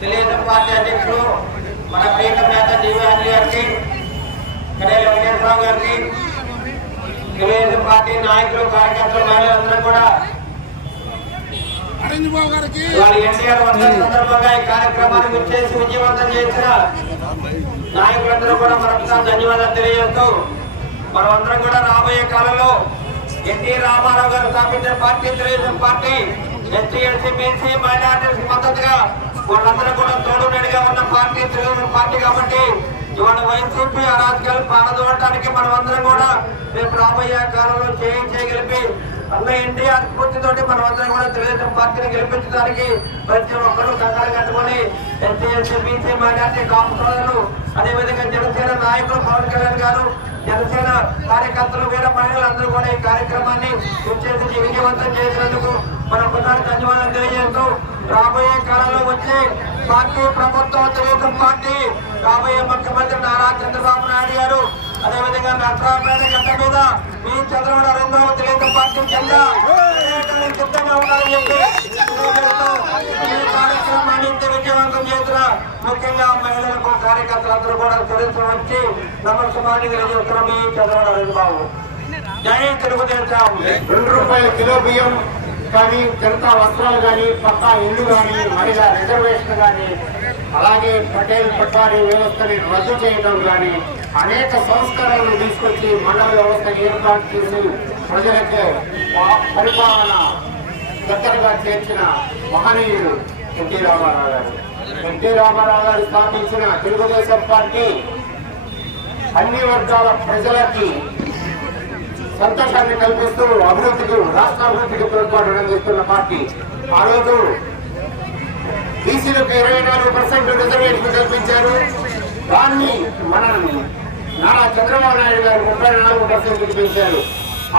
Telugu Desam party అధ్యక్షులు మన ప్రియతమ నేత జీవన్ గారికి కడేల వెంకటరావు గారికి తెలుగుదేశం పార్టీ నాయకులు కార్యకర్తలు మహిళలందరూ కూడా ఎన్టీఆర్ సందర్భంగా ఈ కార్యక్రమాన్ని విచ్చేసి విజయవంతం చేసిన నాయకులందరూ కూడా మరొకసారి ధన్యవాదాలు తెలియజేస్తూ మనమందరం కూడా రాబోయే కాలంలో ఎన్టీ రామారావు గారు స్థాపించిన party Telugu Desam party ST SC BC minorities మద్దతుగా వాళ్ళందరూ కూడా తోడునడిగా ఉన్న పార్టీ తెలుగు పార్టీ కాబట్టి ఇవాళ వైసీపీ అరాజకాలు పారదోడటానికి మనమందరం కూడా రేపు రాబోయే కాలంలో చేయి చేయగలిపి అన్న ఎన్టీఆర్ స్ఫూర్తితోటి మనమందరం కూడా తెలుగుదేశం పార్టీని గెలిపించడానికి ప్రతి ఒక్కరూ కంగారు కట్టుకొని SC SC BC minority Kapu సోదరులు అదేవిధంగా జనసేన నాయకులు పవన్ కళ్యాణ్ గారు జనసేన కార్యకర్తలు వీర మహిళలు అందరూ కూడా ఈ కార్యక్రమాన్ని విచ్చేసి విజయవంతం చేసినందుకు మనం ఒకసారి ధన్యవాదాలు తెలియజేస్తూ రాబోయే కాలంలో వచ్చే పార్టీ ప్రభుత్వం తెలుగుదేశం పార్టీ రాబోయే ముఖ్యమంత్రి నారా చంద్రబాబు నాయుడు గారు అదేవిధంగా నర్సరావుపేట గడ్డ మీద మీ చంద్రబాబు రెండవ తెలుగుదేశం పార్టీ జెండా సిద్ధంగా ఉన్నారని చెప్పి ఈ కార్యక్రమాన్ని ఇంత విజయవంతం చేసిన ముఖ్యంగా మహిళలకు కార్యకర్తలందరూ కూడా తెలుసు వచ్చి నమస్కారాన్ని తెలియజేస్తున్నాం మీ చంద్రబాబు నాయుడు జై తిరుపతి రెండు రూపాయల కిలో బియ్యం కానీ జనతా వస్త్రాలు కానీ పక్కా ఇల్లు కానీ మహిళా రిజర్వేషన్ కానీ అలాగే పటేల్ పట్వారీ వ్యవస్థని రద్దు చేయడం కానీ అనేక సంస్కరణలు తీసుకొచ్చి మండల వ్యవస్థను ఏర్పాటు చేసి ప్రజలకు పరిపాలన దగ్గరగా చేర్చిన మహనీయుడు ఎన్టీ రామారావు గారు. ఎన్టీ రామారావు గారు స్థాపించిన తెలుగుదేశం పార్టీ అన్ని వర్గాల ప్రజలకి సంతోషాన్ని కల్పిస్తూ అభివృద్ధికి రాష్ట్ర అభివృద్ధికి తోడ్పాటు అందిస్తున్న పార్టీ. ఆ రోజు బీసీలకు ఇరవై నాలుగు పర్సెంట్ రిజర్వేషన్ కల్పించారు దాన్ని మన నారా చంద్రబాబు నాయుడు ముప్పై నాలుగు పర్సెంట్ పెంచారు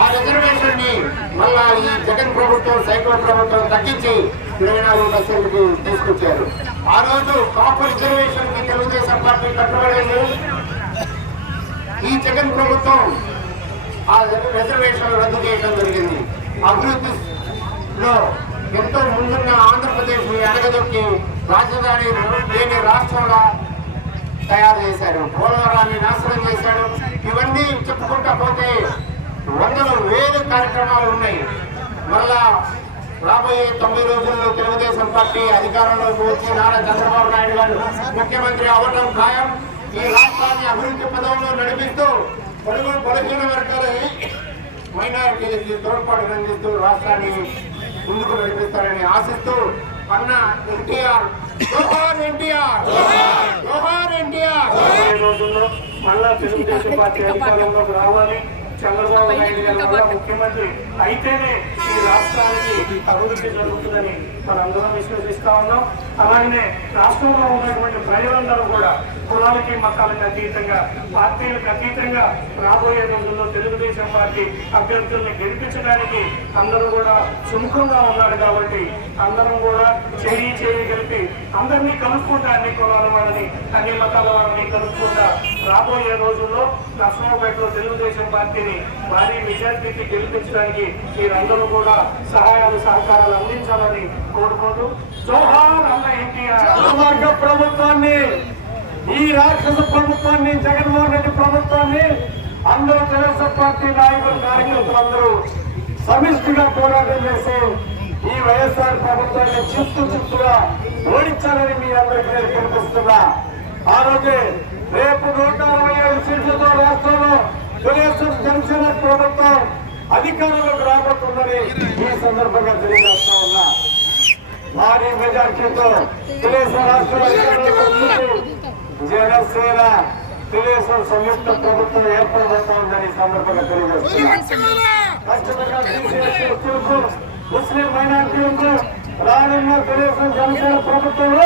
ఆ రిజర్వేషన్ని మళ్ళా ఈ జగన్ ప్రభుత్వం సైకిల్ ప్రభుత్వం తగ్గించి ఇరవై నాలుగు పర్సెంట్ తీసుకొచ్చారు. ఆ రోజు కాపు రిజర్వేషన్కి తెలుగుదేశం పార్టీ కట్టుబడింది. ఈ జగన్ ప్రభుత్వం ఆ రిజర్వేషన్ రద్దు చేయడం జరిగింది. అభివృద్ధిలో ఎంతో ముందున్న ఆంధ్రప్రదేశ్ ఎనగదొక్కి రాజధాని లేని రాష్ట్రంలో తయారు చేశాడు. పోలవరాన్ని నాశనం చేశాడు. ఇవన్నీ చెప్పుకుంటా పోతే వందల వేలు కార్యక్రమాలు ఉన్నాయి. మరలా రాబోయే తొమ్మిది రోజుల్లో తెలుగుదేశం పార్టీ అధికారంలోకి వచ్చి నారా చంద్రబాబు నాయుడు గారు ముఖ్యమంత్రి అవ్వడం ఖాయం. ఈ రాష్ట్రాన్ని అభివృద్ధి పదంలో నడిపిస్తూ పలువురు బలహీన వర్గాలని మైనారిటీ తోడ్పాటు అందిస్తూ రాష్ట్రాన్ని ముందుకు నడిపిస్తారని ఆశిస్తూ అన్న ఎన్టీఆర్ జోహార్ ఎన్టీఆర్. జోహార్ ఎన్టీఆర్. మళ్ళా తెలుగుదేశం పార్టీ అధికారంలోకి రావాలి. చంద్రబాబు నాయుడు గారు మళ్ళా ముఖ్యమంత్రి అయితేనే ఈ రాష్ట్రానికి అభివృద్ధి జరుగుతుందని మనందరం విశ్వసిస్తా ఉన్నాం. అలాగనే రాష్ట్రంలో ఉన్నటువంటి ప్రజలందరూ కూడా కులాలకి మతాలకు అతీతంగా పార్టీలకు అతీతంగా రాబోయే రోజుల్లో తెలుగుదేశం పార్టీ అభ్యర్థుల్ని గెలిపించడానికి అందరూ కూడా సుముఖంగా ఉన్నారు కాబట్టి అందరం కూడా చేయి చేయి కలిపి అందరినీ కలుపుకుంటా అన్ని కులాల వాళ్ళని అన్ని మతాల వాళ్ళని కలుపుకుంటా రాబోయే రోజుల్లో నర్సరావుపేటలో తెలుగుదేశం పార్టీని భారీ మెజార్టీకి గెలిపించడానికి మీరందరూ కూడా సహాయాలు సహకారాలు అందించాలని కోరుకుంటూ జోహార్ అన్న ఎన్టీఆర్. ప్రభుత్వాన్ని ఈ రాక్షస ప్రభుత్వాన్ని జగన్మోహన్ రెడ్డి ప్రభుత్వాన్ని అందరూ తెలుగుదేశం పార్టీ నాయకులు కార్యకర్తలందరూ సమిష్టిగా పోరాటం చేసి ఈ వైఎస్ఆర్ ప్రభుత్వాన్ని చిత్తు చిత్తుగా ఓడించాలని మీ అందరికీ నేను కనిపిస్తున్నా. ఆ రోజే రేపు నూట అరవై ఏడు సీట్లతో రాష్ట్రంలో తెలుగుదేశం జనసేన ప్రభుత్వం అధికారంలోకి రాబోతుందని ఈ సందర్భంగా తెలియజేస్తా ఉన్నా భారీ మెజార్టీతో తెలుగుదేశం రాష్ట్రంలో అధికారంలోకి వస్తుంది. జనసేన తెలుగుదేశం సంయుక్త ప్రభుత్వం ఏర్పడబోతోందని ఈ సందర్భంగా తెలియజేస్తున్నా ఖచ్చితంగా బీసీ ఎస్టీలకు, ముస్లిం మైనార్టీలకు రానున్న తెలుగుదేశం జనసేన ప్రభుత్వంలో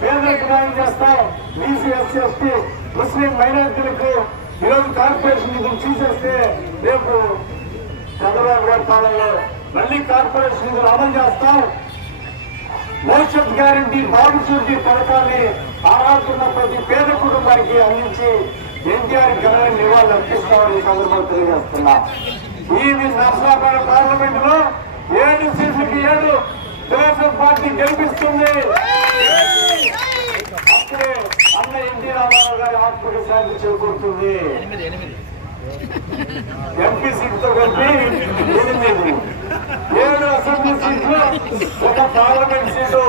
పేదలకు న్యాయం చేస్తాం బీసీ ఎస్సీ ఎస్టీ ముస్లిం మైనార్టీలకు ఈరోజు కార్పొరేషన్ నిధులు తీసేస్తే రేపు చంద్రబాబు గారి పాలనలో మళ్ళీ కార్పొరేషన్ అమలు చేస్తాం. భవిష్యత్ గ్యారంటీ బాబు చూసి పథకాన్ని ఆరాడుతున్న ప్రతి పేద కుటుంబానికి అందించి ఎన్టీఆర్ ఘనన నివాళులు అర్పిస్తామని సందర్భంగా తెలియజేస్తున్నా. ఈ నర్సాపేట పార్లమెంట్లో ఏడు సీట్లకి ఏడు తెలుగుదేశం పార్టీ గెలిపిస్తుంది. అప్పుడే అన్న ఎన్టీ రామారావు గారి ఆత్మకు శాంతి చేకూరుతుంది. ఎంపీ సీట్తో కలిపి ఎనిమిది ఏడు అసెంబ్లీ సీట్లు ఒక పార్లమెంట్ సీటు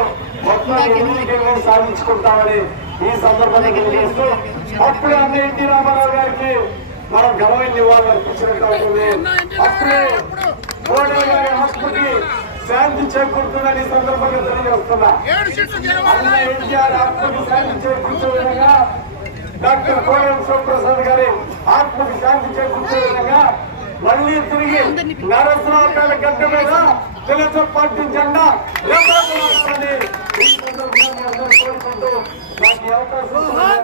మొత్తం ఎన్నికలను సాధించుకుంటామని ఈ సందర్భంగా తెలియజేస్తూ అప్పుడే అన్న ఎన్టీ రామారావు గారికి మనం ఘనమైన నివాళులు అర్పించినట్టు అప్పుడే మోడీ గారి ఆస్తుకి శాంతి చేకూరుతుందని సందర్భంగా తెలియజేస్తున్నా. అన్న ఎన్టీఆర్ ఆస్తుకి శాంతి చేకూర్చే విధంగా డాక్టర్ కోరం శివప్రసాద్ గారి ఆత్మకి శాంతి చేకూర్చే విధంగా మళ్ళీ తిరిగి నరసరావుపేట గడ్డ మీద తెలుగు పార్టీ జెండా ఈ సందర్భంగా కోరుకుంటూ నాకు అవకాశం